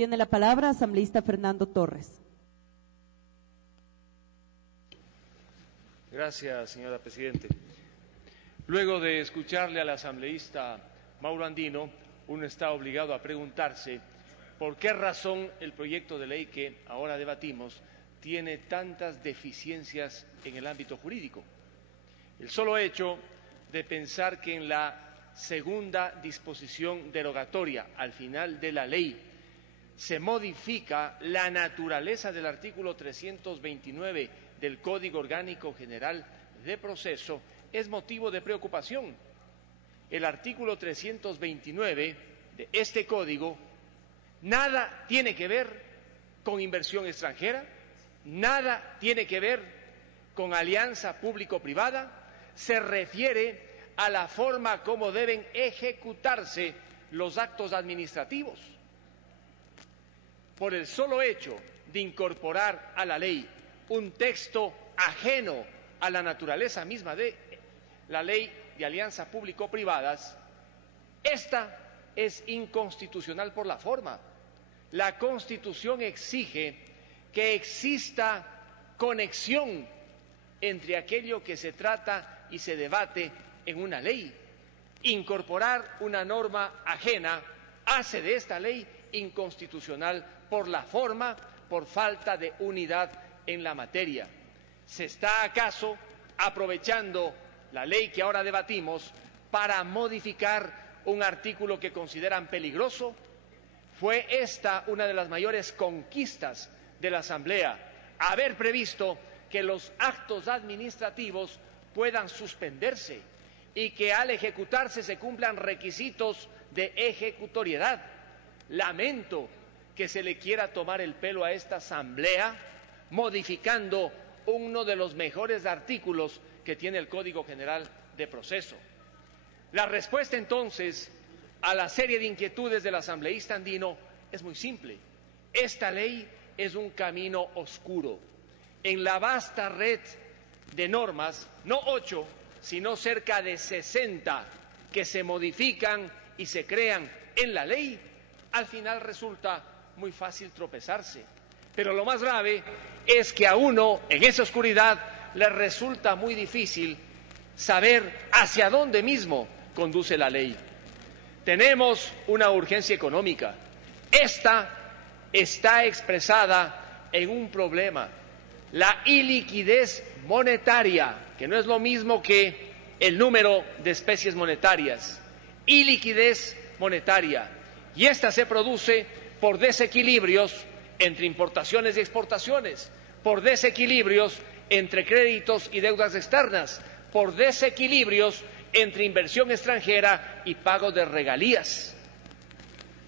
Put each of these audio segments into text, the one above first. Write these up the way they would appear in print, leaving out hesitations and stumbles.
Tiene la palabra asambleísta Fernando Torres. Gracias, señora Presidente. Luego de escucharle al asambleísta Mauro Andino, uno está obligado a preguntarse por qué razón el proyecto de ley que ahora debatimos tiene tantas deficiencias en el ámbito jurídico. El solo hecho de pensar que en la segunda disposición derogatoria al final de la ley se modifica la naturaleza del artículo 329 del Código Orgánico General de Proceso es motivo de preocupación. El artículo 329 de este código nada tiene que ver con inversión extranjera, nada tiene que ver con alianza público-privada, se refiere a la forma como deben ejecutarse los actos administrativos. Por el solo hecho de incorporar a la ley un texto ajeno a la naturaleza misma de la ley de alianza público-privadas, esta es inconstitucional por la forma. La Constitución exige que exista conexión entre aquello que se trata y se debate en una ley. Incorporar una norma ajena hace de esta ley inconstitucional por la forma, por falta de unidad en la materia. ¿Se está acaso aprovechando la ley que ahora debatimos para modificar un artículo que consideran peligroso? Fue esta una de las mayores conquistas de la Asamblea, haber previsto que los actos administrativos puedan suspenderse y que al ejecutarse se cumplan requisitos de ejecutoriedad. Lamento que se le quiera tomar el pelo a esta Asamblea modificando uno de los mejores artículos que tiene el Código General de Proceso. La respuesta entonces a la serie de inquietudes del asambleísta Andino es muy simple. Esta ley es un camino oscuro. En la vasta red de normas, no 8, sino cerca de 60 que se modifican y se crean en la ley, al final resulta muy fácil tropezarse. Pero lo más grave es que a uno en esa oscuridad le resulta muy difícil saber hacia dónde mismo conduce la ley. Tenemos una urgencia económica. Esta está expresada en un problema, la iliquidez monetaria, que no es lo mismo que el número de especies monetarias. Iliquidez monetaria. Y esta se produce por desequilibrios entre importaciones y exportaciones, por desequilibrios entre créditos y deudas externas, por desequilibrios entre inversión extranjera y pago de regalías.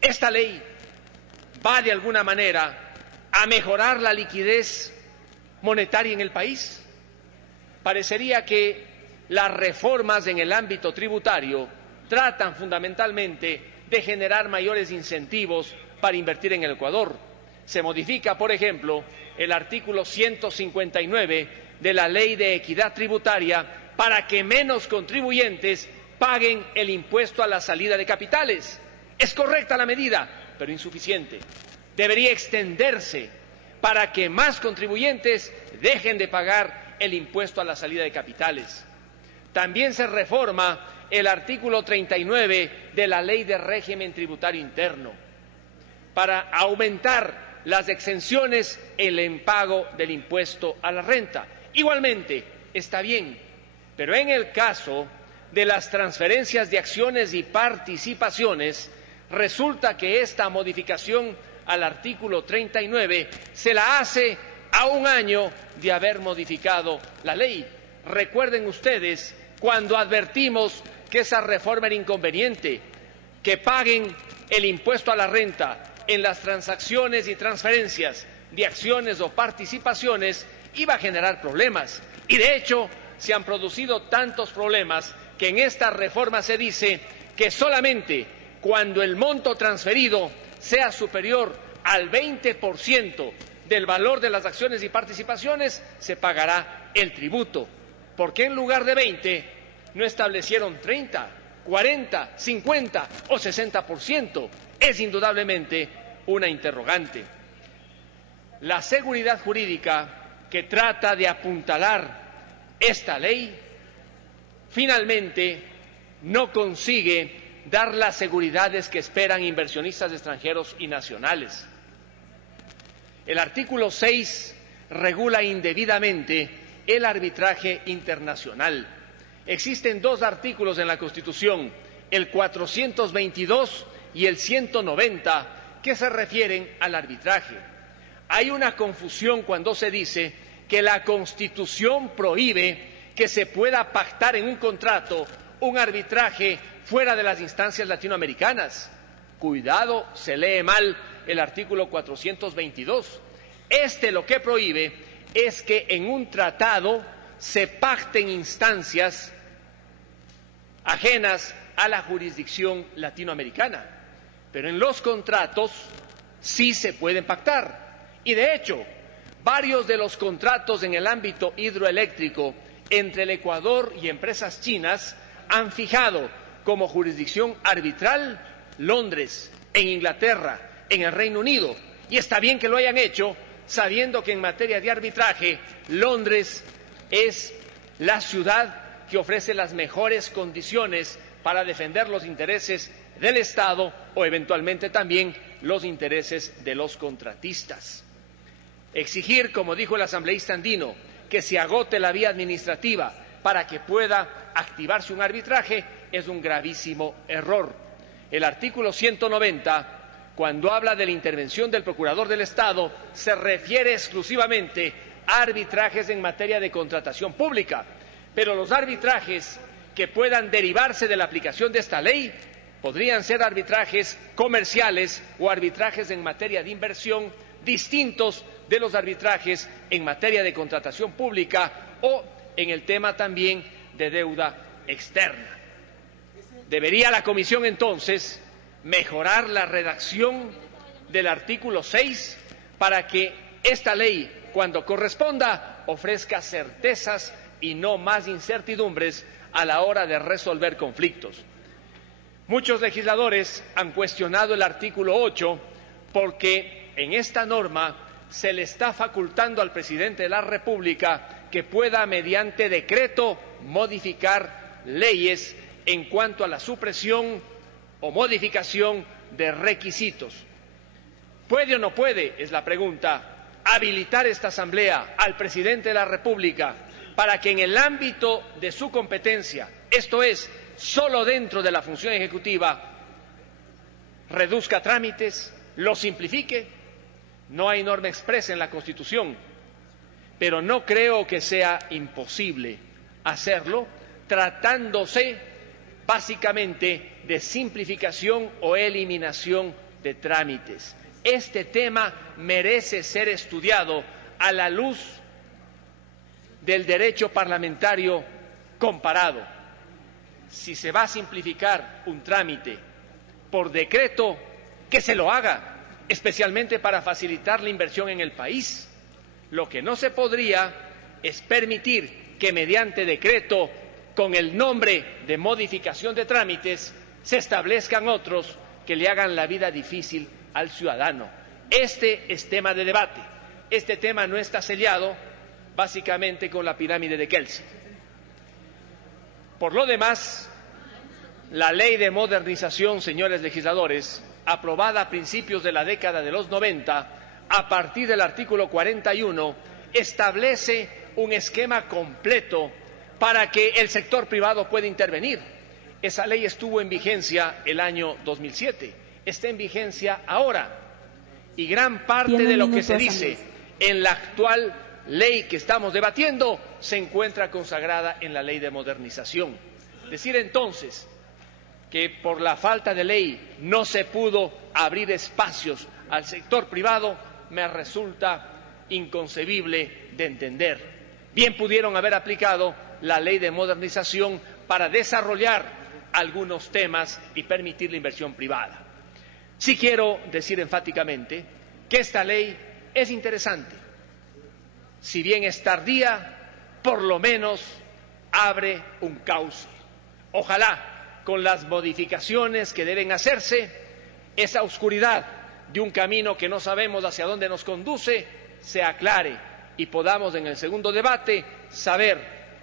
Esta ley va de alguna manera a mejorar la liquidez monetaria en el país. Parecería que las reformas en el ámbito tributario tratan fundamentalmente de generar mayores incentivos para invertir en el Ecuador. Se modifica, por ejemplo, el artículo 159 de la Ley de Equidad Tributaria para que menos contribuyentes paguen el impuesto a la salida de capitales. Es correcta la medida, pero insuficiente. Debería extenderse para que más contribuyentes dejen de pagar el impuesto a la salida de capitales. También se reforma el artículo 39 de la Ley de Régimen Tributario Interno para aumentar las exenciones en el impago del impuesto a la renta. Igualmente, está bien, pero en el caso de las transferencias de acciones y participaciones, resulta que esta modificación al artículo 39 se la hace a un año de haber modificado la ley. Recuerden ustedes cuando advertimos que esa reforma era inconveniente, que paguen el impuesto a la renta en las transacciones y transferencias de acciones o participaciones iba a generar problemas. Y de hecho se han producido tantos problemas que en esta reforma se dice que solamente cuando el monto transferido sea superior al 20% del valor de las acciones y participaciones se pagará el tributo. ¿Por qué en lugar de 20 no establecieron 30, 40, 50 o 60%? Es indudablemente una interrogante. La seguridad jurídica que trata de apuntalar esta ley finalmente no consigue dar las seguridades que esperan inversionistas extranjeros y nacionales. El artículo 6 regula indebidamente el arbitraje internacional. Existen dos artículos en la Constitución, el 422 y el 190, que se refieren al arbitraje. Hay una confusión cuando se dice que la Constitución prohíbe que se pueda pactar en un contrato un arbitraje fuera de las instancias latinoamericanas. Cuidado, se lee mal el artículo 422. Lo que prohíbe es que en un tratado se pacten instancias ajenas a la jurisdicción latinoamericana, pero en los contratos sí se pueden pactar. Y de hecho, varios de los contratos en el ámbito hidroeléctrico entre el Ecuador y empresas chinas han fijado como jurisdicción arbitral Londres, en Inglaterra, en el Reino Unido. Y está bien que lo hayan hecho, sabiendo que en materia de arbitraje Londres es la ciudad que ofrece las mejores condiciones para defender los intereses del Estado o eventualmente también los intereses de los contratistas. Exigir, como dijo el asambleísta andino, que se agote la vía administrativa para que pueda activarse un arbitraje es un gravísimo error. El artículo 190, cuando habla de la intervención del Procurador del Estado, se refiere exclusivamente a arbitrajes en materia de contratación pública, pero los arbitrajes que puedan derivarse de la aplicación de esta ley podrían ser arbitrajes comerciales o arbitrajes en materia de inversión distintos de los arbitrajes en materia de contratación pública o en el tema también de deuda externa. Debería la Comisión entonces mejorar la redacción del artículo 6 para que esta ley, cuando corresponda, ofrezca certezas y no más incertidumbres a la hora de resolver conflictos. Muchos legisladores han cuestionado el artículo 8 porque en esta norma se le está facultando al presidente de la República que pueda, mediante decreto, modificar leyes en cuanto a la supresión o modificación de requisitos. ¿Puede o no puede? Es la pregunta. Habilitar esta Asamblea al presidente de la República para que en el ámbito de su competencia, esto es, solo dentro de la función ejecutiva, reduzca trámites, los simplifique. No hay norma expresa en la Constitución, pero no creo que sea imposible hacerlo, tratándose básicamente de simplificación o eliminación de trámites. Este tema merece ser estudiado a la luz del derecho parlamentario comparado. Si se va a simplificar un trámite por decreto, que se lo haga, especialmente para facilitar la inversión en el país. Lo que no se podría es permitir que mediante decreto, con el nombre de modificación de trámites, se establezcan otros que le hagan la vida difícil al ciudadano. Este es tema de debate. Este tema no está sellado básicamente con la pirámide de Kelsen. Por lo demás, la ley de modernización, señores legisladores, aprobada a principios de la década de los 90, a partir del artículo 41, establece un esquema completo para que el sector privado pueda intervenir. Esa ley estuvo en vigencia el año 2007, está en vigencia ahora, y gran parte de lo que se dice en la actual ley que estamos debatiendo se encuentra consagrada en la ley de modernización. Decir entonces que por la falta de ley no se pudo abrir espacios al sector privado me resulta inconcebible de entender. Bien pudieron haber aplicado la ley de modernización para desarrollar algunos temas y permitir la inversión privada. Sí quiero decir enfáticamente que esta ley es interesante. Si bien es tardía, por lo menos abre un cauce. Ojalá, con las modificaciones que deben hacerse, esa oscuridad de un camino que no sabemos hacia dónde nos conduce se aclare y podamos en el segundo debate saber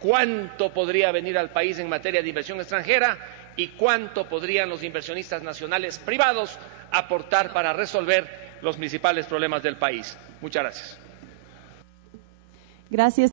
cuánto podría venir al país en materia de inversión extranjera y cuánto podrían los inversionistas nacionales privados aportar para resolver los principales problemas del país. Muchas gracias. Gracias.